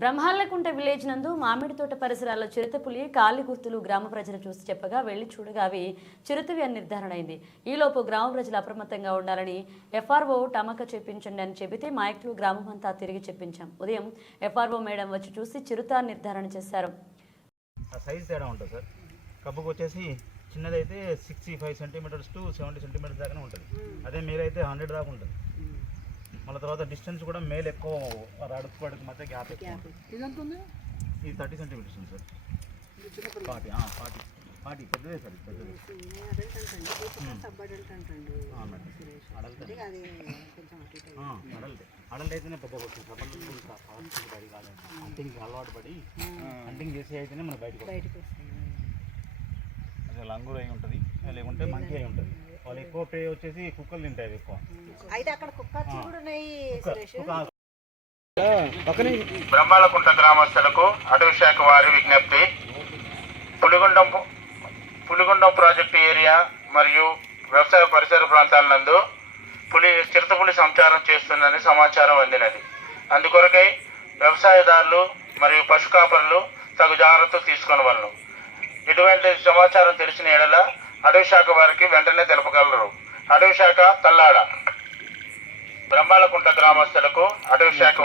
బ్రహ్మాలకుంట village నందు మామిడి తోట పరిసరాల్లో చిరుతపులి కాలి గుర్తులు గ్రామ ప్రజలు చూసి చెప్పగా వెళ్ళి చూడగా అవి చిరుతవి అని నిర్ధారణ అయింది. ఈలోపు గ్రామ ప్రజలు అప్రమత్తంగా ఉండాలని ఎఫ్ఆర్ఓ టమక చెప్పించండి అని చెబితే మాయకులు గ్రామం అంతా తిరిగి చెప్పించాం. ఉదయం ఎఫ్ఆర్ఓ మేడం వచ్చి చూసి చిరుత నిర్ధారణ చేశారు. సైజ్ తేడా ఉంటుంది సార్. కబ్బుకు వచ్చేసి చిన్నదైతే sixty five centimeters to seventy centimeters దాకా ఉంటుంది. అదే మీరైతే అయితే హండ్రెడ్ దాకా ఉంటుంది. మళ్ళీ తర్వాత డిస్టెన్స్ కూడా మేల్ ఎక్కువ అడుగు పడుకు మధ్య గ్యాప్ ఎక్కువ. ఇది థర్టీ సెంటీమీటర్స్ ఉంది సార్. ఫార్టీ ఫార్టీ ఫార్టీ పెద్దదే సార్ పెద్దది. అడల్ట్ అడల్ట్ అయితేనే పెద్ద వస్తుంది సబ్బలు బడి కాలేదు హంటింగ్ అలవాటు పడి హంటింగ్ చేసి అయితేనే మన బయటకు. అదే లంగూర్ అయి ఉంటుంది లేకుంటే మంకీ అయి ఉంటుంది. వాళ్ళు ఎక్కువ పే వచ్చేసి కుక్కలు తింటాయి ఎక్కువ. అయితే అక్కడ కుక్క కూడా ఉన్నాయి సురేష్ బ్రహ్మాలకుంట గ్రామస్తులకు అటవీ శాఖ వారి విజ్ఞప్తి. పులిగుండం పులిగుండం ప్రాజెక్టు ఏరియా మరియు వ్యవసాయ పరిసర ప్రాంతాల నందు పులి చిరుతపులి సంచారం చేస్తుందని సమాచారం అందినది. అందుకొరకై వ్యవసాయదారులు మరియు పశు కాపరులు తగు జాగ్రత్తలు తీసుకొనవలను. ఇటువంటి సమాచారం తెలిసిన ఎడల అటవీ శాఖ వారికి వెంటనే తెలపగలరు. అటవీ శాఖ తల్లాడ. బ్రహ్మాలకుంట గ్రామస్తులకు అటవీ శాఖ